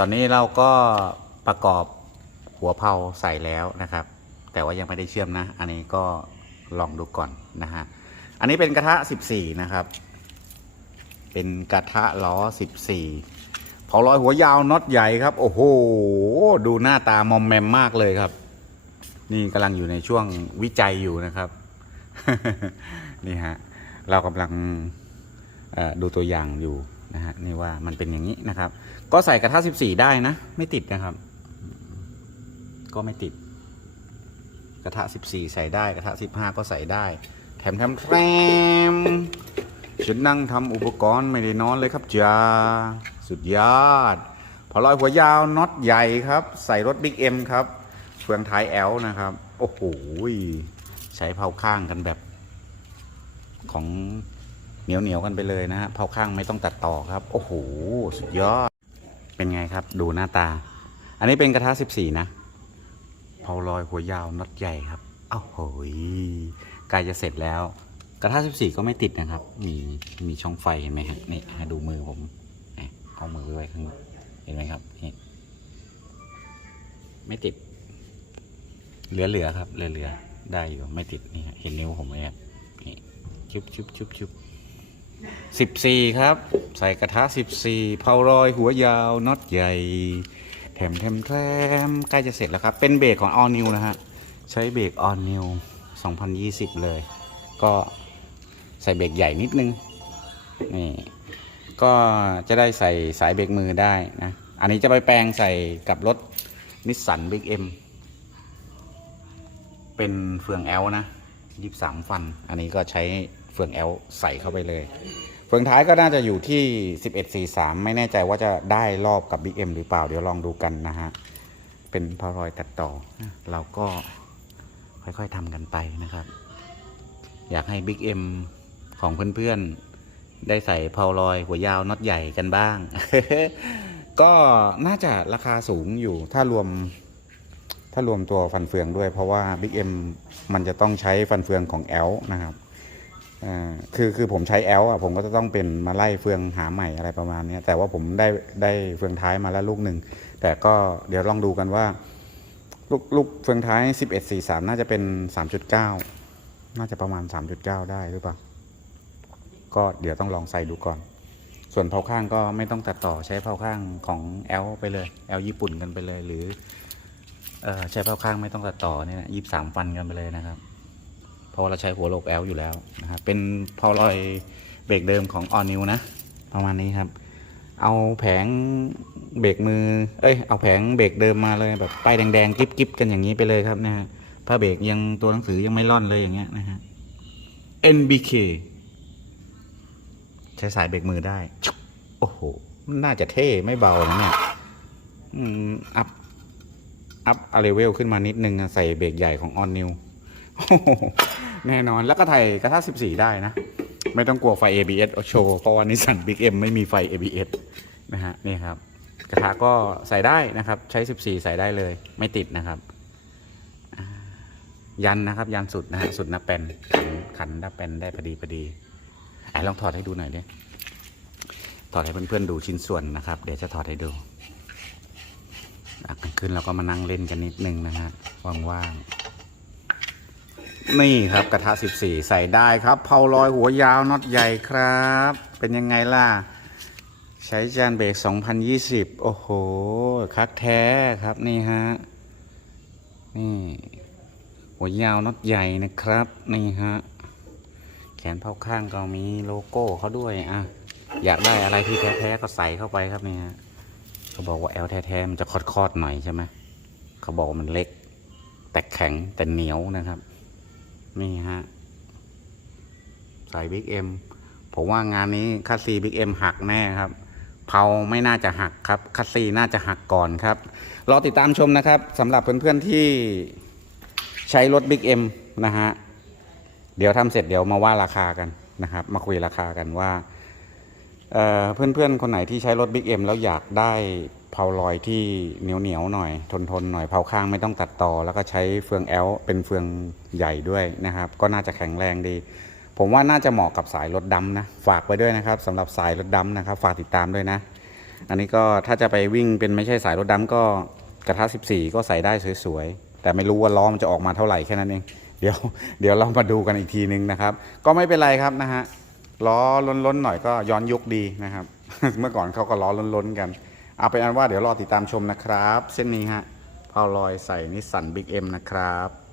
ตอนนี้เราก็ประกอบหัวเพาใส่แล้วนะครับ แต่ว่ายังไม่ได้เชื่อมนะ อันนี้ก็ลองดูก่อนนะฮะ อันนี้เป็นกระทะ 14 นะครับ เป็นกระทะล้อ 14เผาลอยหัวยาวน็อตใหญ่ครับ โอ้โห ดูหน้าตามอมแมมมากเลยครับ นี่กำลังอยู่ในช่วงวิจัยอยู่นะครับ นี่ฮะ เรากำลังดูตัวอย่างอยู่ นะฮะนี่ว่ามันเป็นอย่างนี้นะครับ ก็ใส่กระทะ14 ได้นะ ไม่ติดนะครับ ก็ไม่ติด กระทะ14 ใส่ได้กระทะ15 ก็ใส่ได้ แถมแถมแถมฉันนั่งทำอุปกรณ์ไม่ได้นอนเลยครับจ้าสุดยอดพอลอยหัวยาวน็อตใหญ่ครับ ใส่รถบิ๊กเอ็มครับเฟืองท้ายแอลนะครับ โอ้โหใช้เผาข้างกันแบบของ เหนียวเหนียวๆกันไปเลยนะฮะเผาข้างไม่ต้องตัดต่อครับ โอ้โห สุดยอด เป็นไงครับ ดูหน้าตา อันนี้เป็นกระทะ 14 นะเผาลอยหัวยาวน็อตใหญ่ครับอ้าวโหยกล้จะเสร็จแล้ว กระทะ 14 ก็ไม่ติดนะครับ มีมีช่องไฟเห็นไหมฮะนี่ดูมือผมเอามือไว้ข้างเห็นไหมครับนี่ไม่ติด เหลือๆครับเหลือๆได้อยู่ไม่ติดนี่เห็นนิ้วผมไหมครับนี่ชุบชุบชุบชุบ สิบสี่ครับ ใส่กระทะสิบสี่เผาลอยหัวยาวน็อตใหญ่ แถมแถมแถมใกล้จะเสร็จแล้วครับ เป็นเบรกของ All New นะฮะ ใช้เบรก All New 2020 เลย ก็ใส่เบรกใหญ่นิดนึง นี่ ก็จะได้ใส่สายเบรกมือได้นะ อันนี้จะไปแปลงใส่กับรถนิสสันบิ๊กเอ็มเป็นเฟืองแอลนะ 23 ฟัน อันนี้ก็ใช้ ฟืองแอลใส่เข้าไปเลย เฟืองท้ายก็น่าจะอยู่ที่ 1143 ไม่แน่ใจว่าจะได้รอบกับ BM หรือเปล่าเดี๋ยวลองดูกันนะฮะ เป็นพารอยตัดต่อ เราก็ค่อยๆทำกันไปนะครับ อยากให้ Big M ของเพื่อนๆ ได้ใส่พารอยหัวยาวน็อตใหญ่กันบ้าง ก็น่าจะราคาสูงอยู่ถ้ารวมถ้ารวมตัวฟันเฟืองด้วย เพราะว่า Big M มันจะต้องใช้ฟันเฟืองของ L นะครับ อ่าคือคือผมใช้แอลอะผมก็จะต้องเป็นมาไล่เฟืองหาใหม่อะไรประมาณนี้แต่ว่าผมได้ได้เฟืองท้ายมาแล้วลูกหนึ่งแต่ก็เดี๋ยวลองดูกันว่า ลูกลูกเฟืองท้าย 11 4 3 น่าจะเป็น 3.9 น่าจะประมาณ 3.9 ได้หรือเปล่าก็เดี๋ยวต้องลองใส่ดูก่อน ส่วนเผาข้างก็ไม่ต้องตัดต่อใช้เผาข้างของแอลไปเลยแอลญี่ปุ่นกันไปเลยหรือเออใช้เผาข้างไม่ต้องตัดต่อเนี่ยยี่สามฟันกันไปเลยนะครับ ราะว่าเราใช้หัวโลกแอลอยู่แล้วนะครับเป็นพอลอยเบรกเดิมของออนิวนะประมาณนี้ครับ เอาแผงเบรกมือ เอ้ย เอาแผงเบรกเดิมมาเลยแบบป้ายแดงๆกิ๊บๆกันอย่างนี้ไปเลยครับนะฮะผ้าเบรกยังตัวหนังสือยังไม่ล่อนเลยอย่างเงี้ยนะฮะ NBK ใช้สายเบรกมือได้ โอ้โห น่าจะเท่ไม่เบานะเนี่ยอืมอัพ อัพอะเลเวลขึ้นมานิดนึงใส่เบรกใหญ่ของออนนิว แน่นอนแล้วก็ถ่ายกระทะ14 ได้นะ ไม่ต้องกลัวไฟ ABS โชว์เพราะว่านิสสันบิ๊กเอ็มไม่มีไฟ ABS นะฮะนี่ครับ กระทะก็ใส่ได้นะครับ ใช้ 14 ใส่ได้เลยไม่ติดนะครับ ยันนะครับ ยันสุดนะฮะสุดนับเป็นขันขันนับเป็นได้พอดีพอดีไอ้ลองถอดให้ดูหน่อยดิถอดให้เพื่อนๆดูชิ้นส่วนนะครับ เดี๋ยวจะถอดให้ดูกลางคืนเราก็มานั่งเล่นกันนิดนึงนะฮะว่างๆ นี่ครับกระทะ 14 ใส่ได้ครับ เผาลอยหัวยาวน็อตใหญ่ครับ เป็นยังไงล่ะ ใช้จานเบรก2020 โอ้โห คักแท้ครับนี่ฮะ นี่ หัวยาวน็อตใหญ่นะครับ นี่ฮะ แขนเผาข้างก็มีโลโก้เขาด้วยอะ อยากได้อะไรที่แท้ๆก็ใส่เข้าไปครับนี่ฮะเขาบอกว่าแอลแท้ๆมันจะคอดๆหน่อยใช่ไหมเขาบอกว่ามันเล็ก แต่แข็งแต่เหนียวนะครับ นี่ฮะ ใส่บิ๊กเอ็มผมว่างานนี้คัสซีบิ๊กเอ็มหักแน่ครับเผาไม่น่าจะหักครับ คัสซีน่าจะหักก่อนครับ รอติดตามชมนะครับสำหรับเพื่อนๆที่ใช้รถบิ๊กเอ็มนะฮะ เดี๋ยวทำเสร็จเดี๋ยวมาว่าราคากันนะครับ มาคุยราคากันว่าเอ่อเพื่อนๆคนไหนที่ใช้รถบิ๊กเอ็มแล้วอยากได้ ผาลอยที่เหนียวๆหนียวหน่อย ทนๆหน่อยเผาข้างไม่ต้องตัดต่อ แล้วก็ใช้เฟืองแอลเป็นเฟืองใหญ่ด้วยนะครับ ก็น่าจะแข็งแรงดี ผมว่าน่าจะเหมาะกับสายรถดำนะ ฝากไว้ด้วยนะครับสำหรับสายรถดำนะครับ ฝากติดตามด้วยนะ อันนี้ก็ถ้าจะไปวิ่งเป็นไม่ใช่สายรถดำก็กระทะ14 ก็ใส่ได้สวยๆ แต่ไม่รู้ว่าล้อมันจะออกมาเท่าไหร่แค่นั้นเองเดี๋ยวเดี๋ยวเรามาดูกันอีกทีนึงนะครับ ก็ไม่เป็นไรครับนะฮะล้อล้นๆหน่อยก็ย้อนยุคดีนะครับ เมื่อก่อนเขาก็ล้อล้นๆกัน เอาเป็นอันว่าเดี๋ยวรอติดตามชมนะครับ เส้นนี้ฮะพาวลอยใส่นิสสันบิ๊กเอ็มนะครับ